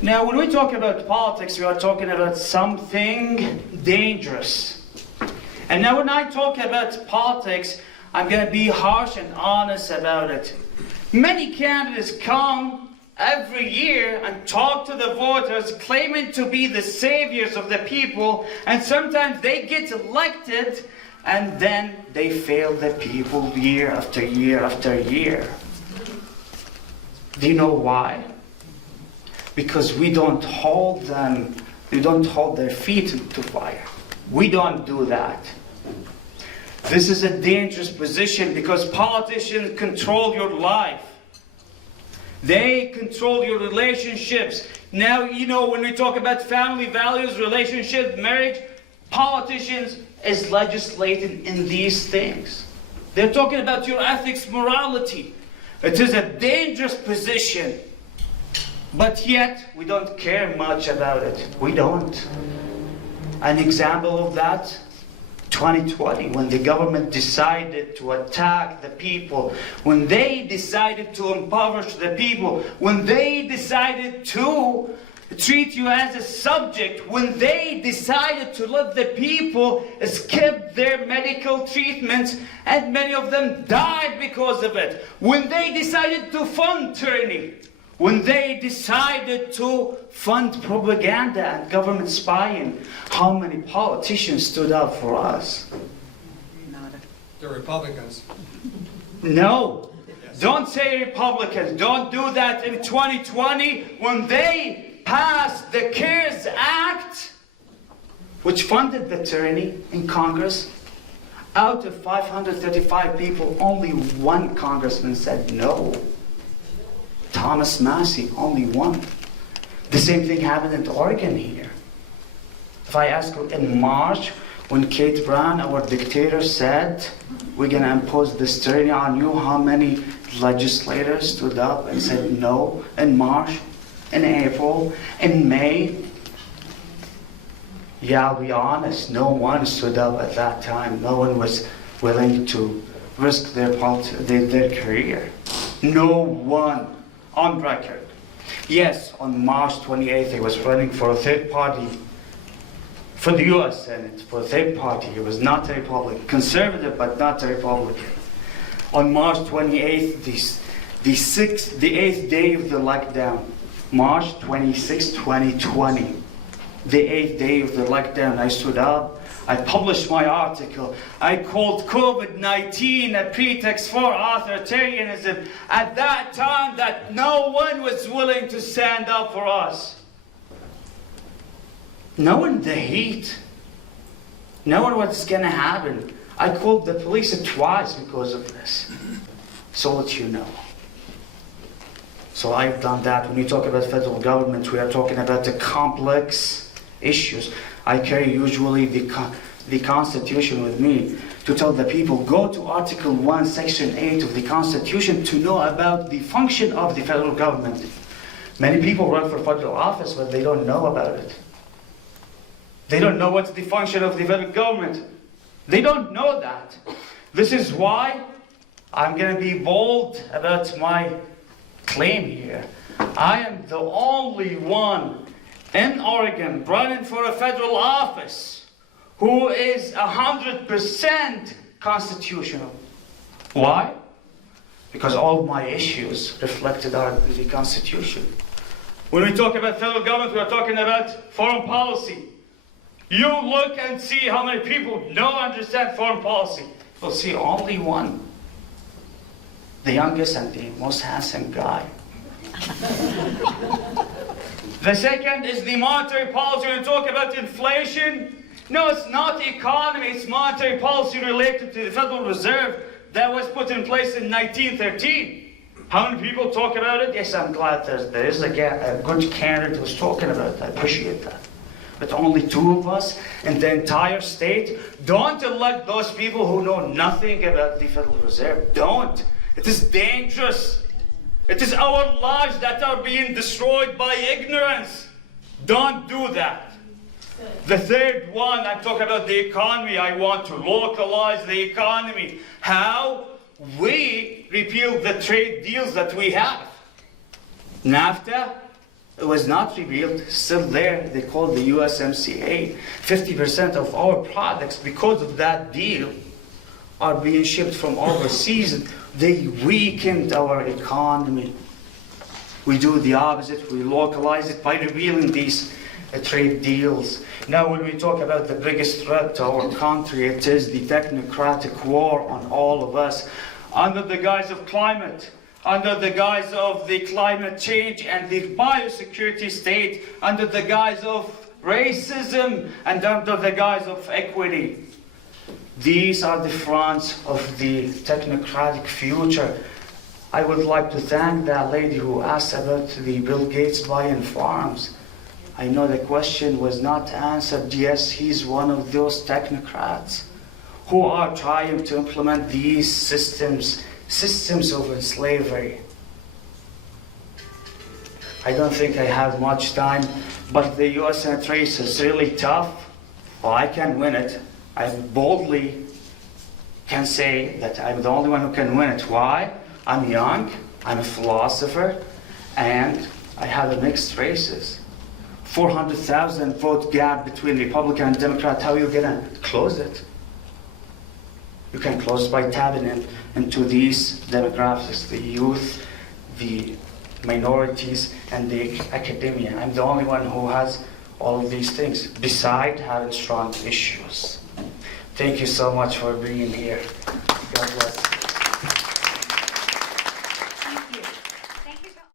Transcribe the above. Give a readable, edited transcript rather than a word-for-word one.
Now, when we talk about politics, we are talking about something dangerous. And now when I talk about politics, I'm going to be harsh and honest about it. Many candidates come every year and talk to the voters, claiming to be the saviors of the people, and sometimes they get elected, and then they fail the people year after year after year. Do you know why? Because we don't hold them, we don't hold their feet to fire. We don't do that. This is a dangerous position because politicians control your life. They control your relationships. Now, you know, when we talk about family values, relationship, marriage, politicians is legislating in these things. They're talking about your ethics, morality. It is a dangerous position. But yet, we don't care much about it. We don't. An example of that, 2020, when the government decided to attack the people, when they decided to impoverish the people, when they decided to treat you as a subject, when they decided to let the people skip their medical treatments, and many of them died because of it, when they decided to fund tyranny, when they decided to fund propaganda and government spying, how many politicians stood up for us? The Republicans. No. Yes. Don't say Republicans. Don't do that in 2020 when they passed the CARES Act, which funded the tyranny in Congress. Out of 535 people, only one congressman said no. Thomas Massey, only one. The same thing happened in Oregon here. If I ask you, in March, when Kate Brown, our dictator, said, we're going to impose this tyranny on you, how many legislators stood up and said no in March, in April, in May? Yeah, I'll be honest, no one stood up at that time. No one was willing to risk their career. No one. On record. Yes, on March 28th, he was running for a third party, for the US Senate, for a third party. He was not a Republican, conservative, but not a Republican. On March 28th, the 8th day of the lockdown, March 26, 2020, the 8th day of the lockdown, I stood up, I published my article. I called COVID-19 a pretext for authoritarianism at that time that no one was willing to stand up for us. Knowing the heat, knowing what's going to happen, I called the police twice because of this. So let you know. So I've done that. When you talk about federal government, we are talking about the complex issues. I carry usually the Constitution with me to tell the people, go to Article 1, Section 8 of the Constitution to know about the function of the federal government. Many people run for federal office, but they don't know about it. They don't know what's the function of the federal government. They don't know that. This is why I'm going to be bold about my claim here. I am the only one in Oregon running for a federal office who is 100% constitutional. Why? Because all my issues reflected are in the Constitution. When we talk about federal government, we are talking about foreign policy. You look and see how many people don't understand foreign policy. You'll see only one. The youngest and the most handsome guy. The second is the monetary policy. When we talk about inflation, no, it's not the economy, it's monetary policy related to the Federal Reserve that was put in place in 1913. How many people talk about it? Yes, I'm glad there is a good candidate who's talking about it. I appreciate that. But only 2 of us in the entire state. Don't elect those people who know nothing about the Federal Reserve. Don't. It is dangerous. It is our lives that are being destroyed by ignorance. Don't do that. The third one, I'm talking about the economy. I want to localize the economy. How? We repeal the trade deals that we have. NAFTA, It was not revealed, still there. They called the USMCA. 50% of our products, because of that deal, are being shipped from overseas. They weakened our economy. We do the opposite. We localize it by revealing these trade deals. Now, when we talk about the biggest threat to our country, it is the technocratic war on all of us, under the guise of climate, under the guise of the climate change and the biosecurity state, under the guise of racism and under the guise of equity. These are the fronts of the technocratic future. I would like to thank that lady who asked about the Bill Gates buying farms. I know the question was not answered. Yes, he's one of those technocrats who are trying to implement these systems of slavery. I don't think I have much time, but the US Senate race is really tough. Well, I can win it. I boldly can say that I'm the only one who can win it. Why? I'm young, I'm a philosopher, and I have a mixed races. 400,000 vote gap between Republican and Democrat. How are you gonna close it? You can close it by tapping into these demographics, the youth, the minorities, and the academia. I'm the only one who has all of these things, beside having strong issues. Thank you so much for being here. God bless.